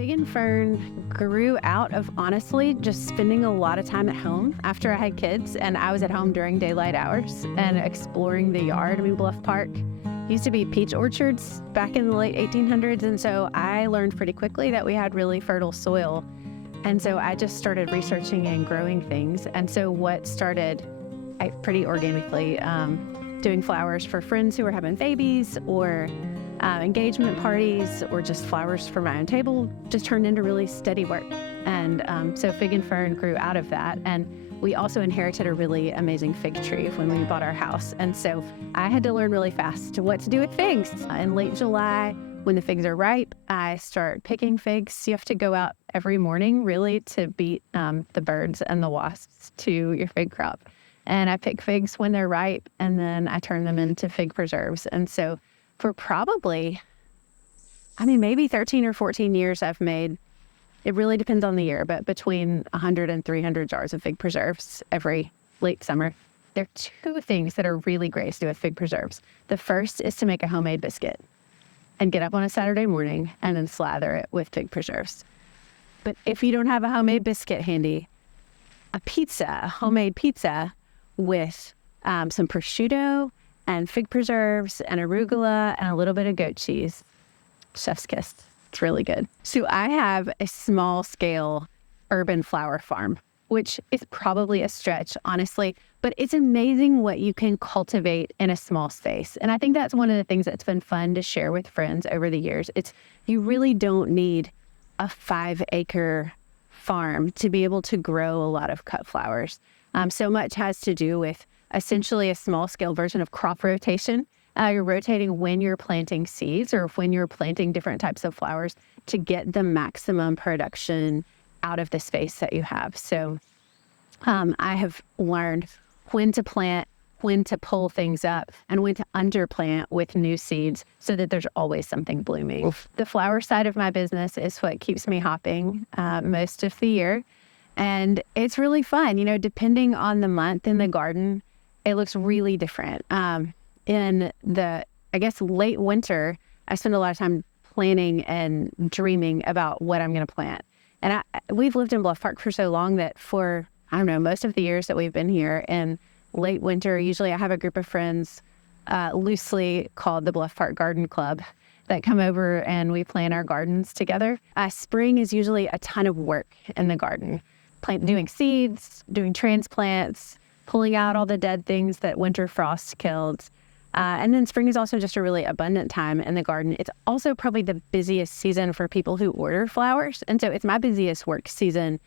Fig and Fern grew out of honestly just spending a lot of time at home after I had kids, and I was at home during daylight hours and exploring the yard. I mean, Bluff Park used to be peach orchards back in the late 1800s, and so I learned pretty quickly that we had really fertile soil. And so I just started researching and growing things. And so what started pretty organically, doing flowers for friends who were having babies or engagement parties or just flowers for my own table just turned into really steady work. And so Fig and Fern grew out of that. And we also inherited a really amazing fig tree when we bought our house. And so I had to learn really fast what to do with figs. In late July, when the figs are ripe, I start picking figs. You have to go out every morning really to beat the birds and the wasps to your fig crop. And I pick figs when they're ripe, and then I turn them into fig preserves. And so for probably, maybe 13 or 14 years I've made, it really depends on the year, but between 100 and 300 jars of fig preserves every late summer. There are two things that are really great to do with fig preserves. The first is to make a homemade biscuit and get up on a Saturday morning and then slather it with fig preserves. But if you don't have a homemade biscuit handy, a homemade pizza with some prosciutto and fig preserves and arugula and a little bit of goat cheese. Chef's kiss. It's really good. So I have a small scale urban flower farm, which is probably a stretch, honestly, but it's amazing what you can cultivate in a small space. And I think that's one of the things that's been fun to share with friends over the years. You really don't need a 5-acre farm to be able to grow a lot of cut flowers. So much has to do with essentially a small scale version of crop rotation. You're rotating when you're planting seeds or when you're planting different types of flowers to get the maximum production out of the space that you have. So I have learned when to plant, when to pull things up, and when to underplant with new seeds so that there's always something blooming. Oof. The flower side of my business is what keeps me hopping most of the year. And it's really fun. Depending on the month in the garden, it looks really different. In the, late winter, I spend a lot of time planning and dreaming about what I'm going to plant. And we've lived in Bluff Park for so long that for, most of the years that we've been here, in late winter, usually I have a group of friends loosely called the Bluff Park Garden Club that come over and we plant our gardens together. Spring is usually a ton of work in the garden. Doing seeds, doing transplants, pulling out all the dead things that winter frost killed. And then spring is also just a really abundant time in the garden. It's also probably the busiest season for people who order flowers. And so it's my busiest work season.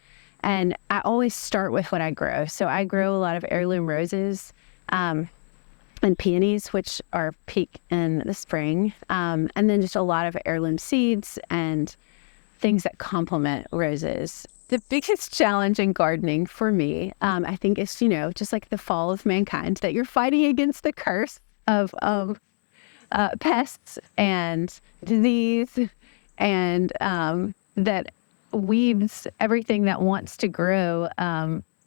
And I always start with what I grow. So I grow a lot of heirloom roses and peonies, which are peak in the spring. And then just a lot of heirloom seeds and things that complement roses. The biggest challenge in gardening for me, I think, is, just like the fall of mankind, that you're fighting against the curse of pests and disease, and that weaves everything that wants to grow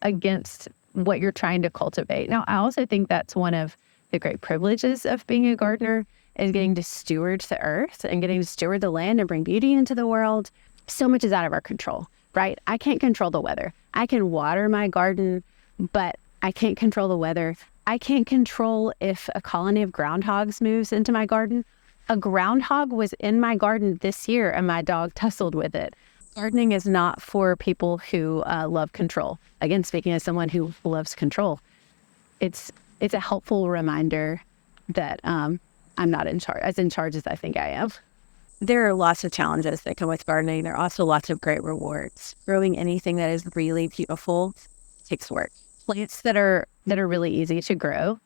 against what you're trying to cultivate. Now, I also think that's one of the great privileges of being a gardener, is getting to steward the earth and getting to steward the land and bring beauty into the world. So much is out of our control. Right? I can't control the weather. I can water my garden, but I can't control the weather. I can't control if a colony of groundhogs moves into my garden. A groundhog was in my garden this year and my dog tussled with it. Gardening is not for people who love control. Again, speaking as someone who loves control, it's a helpful reminder that I'm not in charge as I think I am. There are lots of challenges that come with gardening. There are also lots of great rewards. Growing anything that is really beautiful takes work. Plants that are really easy to grow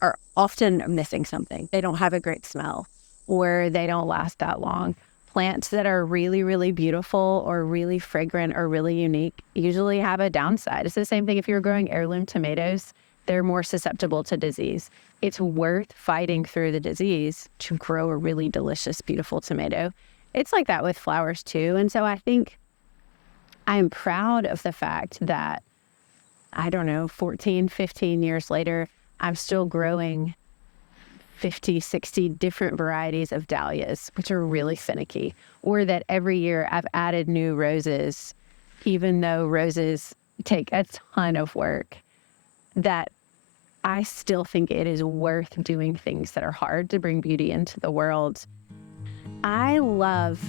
Are often missing something. They don't have a great smell. or they don't last that long. Plants that are really, really beautiful or really fragrant or really unique usually have a downside. It's the same thing if you're growing heirloom tomatoes. They're more susceptible to disease. It's worth fighting through the disease to grow a really delicious, beautiful tomato. It's like that with flowers too. And so I think I am proud of the fact that, 14, 15 years later, I'm still growing 50, 60 different varieties of dahlias, which are really finicky, or that every year I've added new roses, even though roses take a ton of work, that I still think it is worth doing things that are hard to bring beauty into the world. I love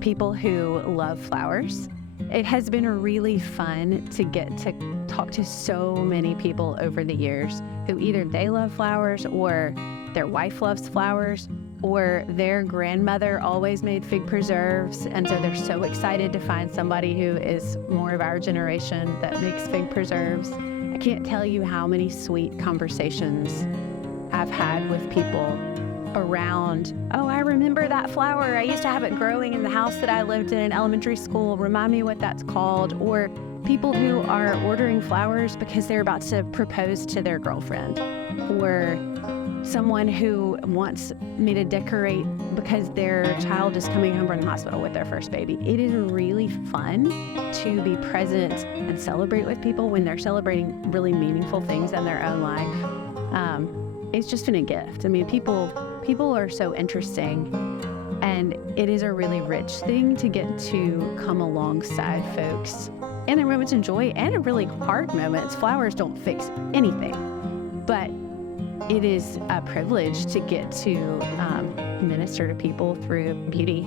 people who love flowers. It has been really fun to get to talk to so many people over the years who either they love flowers or their wife loves flowers or their grandmother always made fig preserves. And so they're so excited to find somebody who is more of our generation that makes fig preserves. I can't tell you how many sweet conversations I've had with people around, oh, I remember that flower. I used to have it growing in the house that I lived in elementary school. Remind me what that's called. Or people who are ordering flowers because they're about to propose to their girlfriend. Or someone who wants me to decorate because their child is coming home from the hospital with their first baby. It is really fun to be present and celebrate with people when they're celebrating really meaningful things in their own life. It's just been a gift. I mean, people are so interesting, and it is a really rich thing to get to come alongside folks in their moments of joy and in really hard moments. Flowers don't fix anything, but it is a privilege to get to minister to people through beauty.